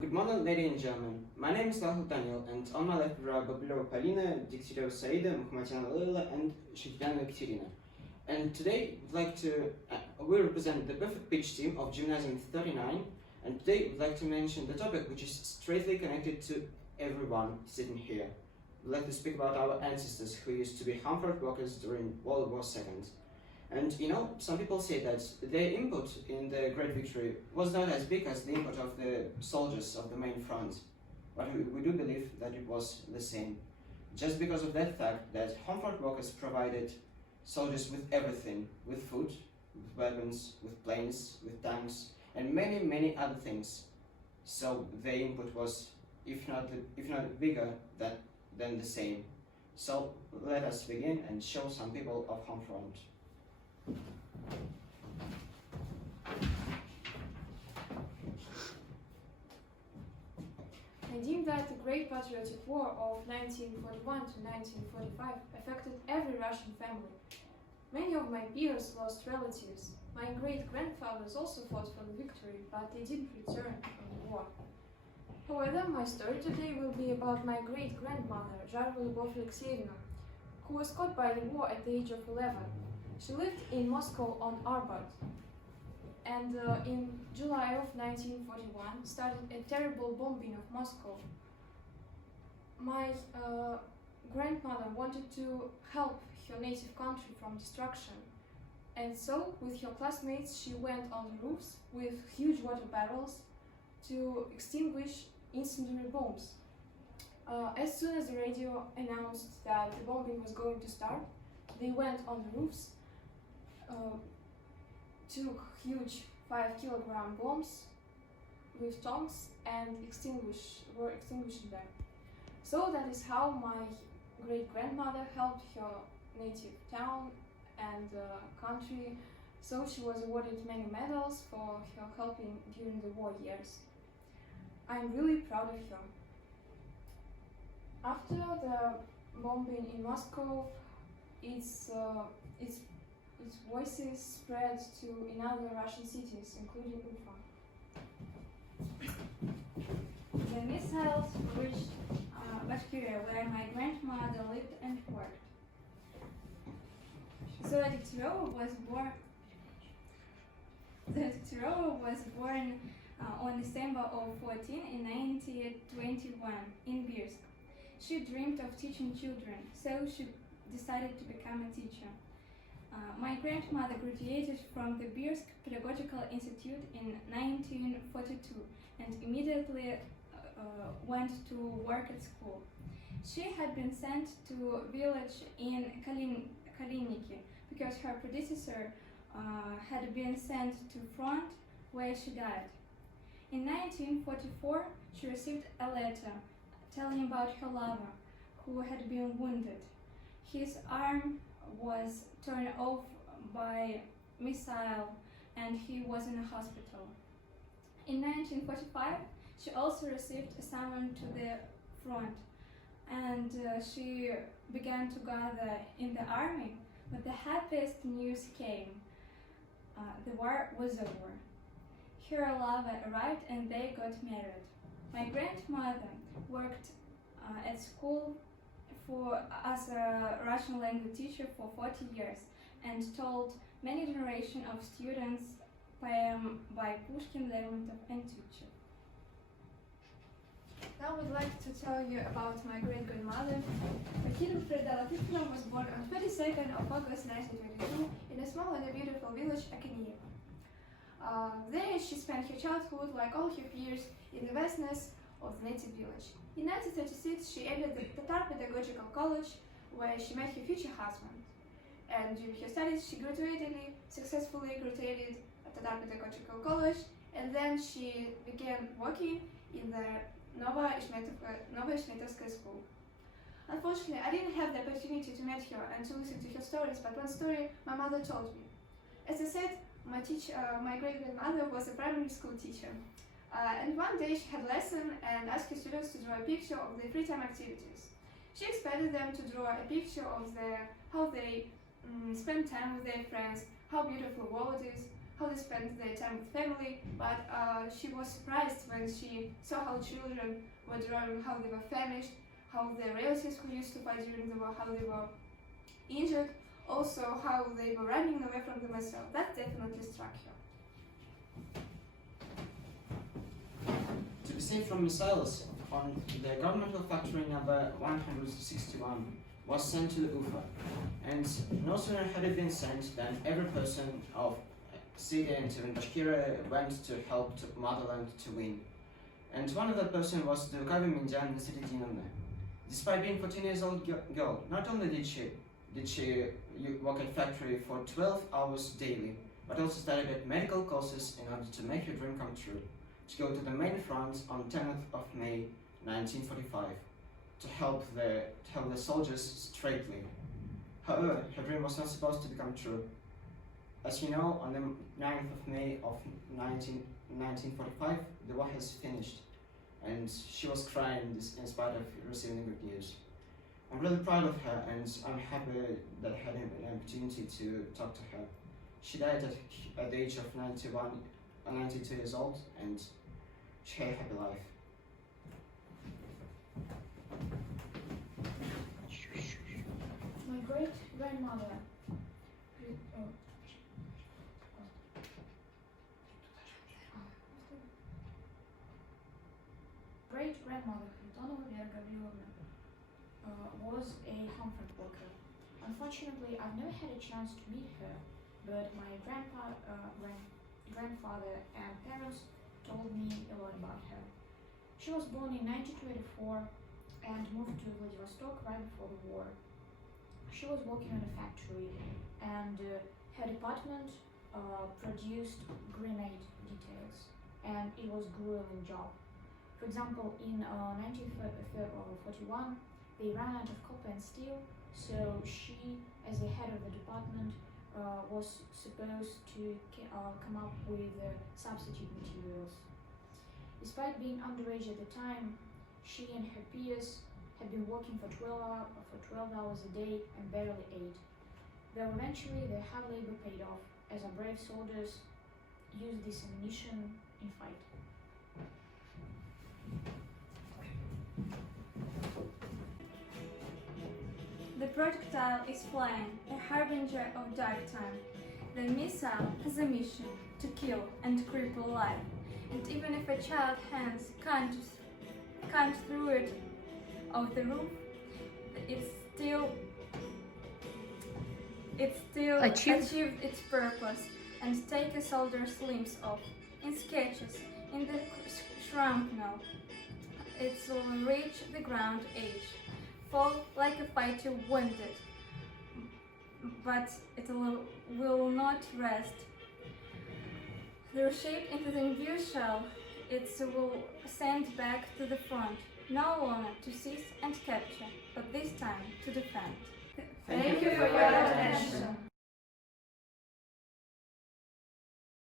Good morning, ladies and gentlemen. My name is Lahul Daniel, and on my left we are Babilova Polina, Degtyaryeva Saida, Mukhamatyana Leila, and Shekhyana Ekaterina. And today we represent the perfect pitch team of Gymnasium 39, and today we'd like to mention the topic which is straightly connected to everyone sitting here. We'd like to speak about our ancestors who used to be Hamford workers during World War II. And some people say that their input in the Great Victory was not as big as the input of the soldiers of the main front. But we do believe that it was the same. Just because of that fact that Hamford workers provided soldiers with everything, with food, with weapons, with planes, with tanks, and many, many other things. So their input was, if not bigger, than the same. So let us begin and show some people of Homefront. I deem that the Great Patriotic War of 1941 to 1945 affected every Russian family. Many of my peers lost relatives. My great-grandfathers also fought for the victory, but they didn't return from the war. However, my story today will be about my great-grandmother, Zharva Lyubov Alexeyevna, who was caught by the war at the age of 11. She lived in Moscow on Arbat, and in July of 1941 started a terrible bombing of Moscow. My grandmother wanted to help her native country from destruction, and so with her classmates she went on the roofs with huge water barrels to extinguish incendiary bombs. As soon as the radio announced that the bombing was going to start, they went on the roofs, took huge 5-kilogram bombs with tongs and were extinguishing them. So that is how my great-grandmother helped her native town and country. So she was awarded many medals for her helping during the war years. I'm really proud of her. After the bombing in Moscow, its voices spread to in other Russian cities, including Ufa. The missiles reached Bashkiria, where my grandmother lived and worked. Zoya Degtyaryova was born on December 14 in 1921 in Birsk. She dreamed of teaching children, so she decided to become a teacher. My grandmother graduated from the Birsk Pedagogical Institute in 1942 and immediately went to work at school. She had been sent to a village in Kaliniki because her predecessor had been sent to front where she died. In 1944, she received a letter telling about her lover who had been wounded. His arm was torn off by missile and he was in a hospital. In 1945, she also received a summon to the front and she began to gather in the army, but the happiest news came. The war was over. Her lover arrived and they got married. My grandmother worked at school as a Russian language teacher for 40 years and taught many generations of students poem by Pushkin, Lermontov and Tютчев. Now I would like to tell you about my great-grandmother. Vakina Fredala Tikhonova was born on 22nd of August 1922 in a small and a beautiful village, Akinieva. There she spent her childhood, like all her peers, in the vastness of the native village. In 1936, she entered the Tatar Pedagogical College, where she met her future husband. And during her studies, she successfully graduated at Tatar Pedagogical College, and then she began working in the Novaya Ishmetovskaya school. Unfortunately, I didn't have the opportunity to meet her and to listen to her stories, but one story my mother told me. As I said, my great-grandmother was a primary school teacher. And one day she had a lesson and asked her students to draw a picture of their free time activities. She expected them to draw a picture of how they spend time with their friends, how beautiful the world is, how they spent their time with family, but she was surprised when she saw how children were drawing how they were famished, how their relatives who used to fight during the war, how they were injured, also how they were running away from the missile. That definitely struck her. To be safe from missiles, on the governmental factory number 161 was sent to the Ufa, and no sooner had it been sent than every person of Syria and even Bashkira went to help to motherland to win. And one of the person was the Kavi Mindyan Nasiruddinova. Despite being 14 years old girl, not only did she work at factory for 12 hours daily, but also studied at medical courses in order to make her dream come true, to go to the main front on 10th of May 1945 to help the soldiers straightly. However, her dream was not supposed to become true. As you know, on the 9th of May of 1945, the war has finished, and she was crying in spite of receiving good news. I'm really proud of her, and I'm happy that I had an opportunity to talk to her. She died at the age of 92 years old, and she had a happy life. My great-grandmother great-grandmother Khritonova Vera Gavrilovna was a comfort worker. Unfortunately, I've never had a chance to meet her, but my grandfather and parents told me a lot about her. She was born in 1924 and moved to Vladivostok right before the war. She was working in a factory, and her department produced grenade details, and it was a grueling job. For example, in 1941, they ran out of copper and steel, so she, as the head of the department, was supposed to come up with substitute materials. Despite being underage at the time, she and her peers had been working for 12 hours a day and barely ate. Though eventually their hard labor paid off, as our brave soldiers used this ammunition in fight. The projectile is flying, a harbinger of dark time. The missile has a mission to kill and cripple life, and even if a child's hands can't through it off the roof, it still achieved its purpose and take a soldier's limbs off. In sketches, in the shrapnel, it will reach the ground edge, fall like a fighter wounded, but it will not rest. Though shaped into the new shell, it will send back to the front, no longer to seize and capture, but this time to defend. Thank you for your attention.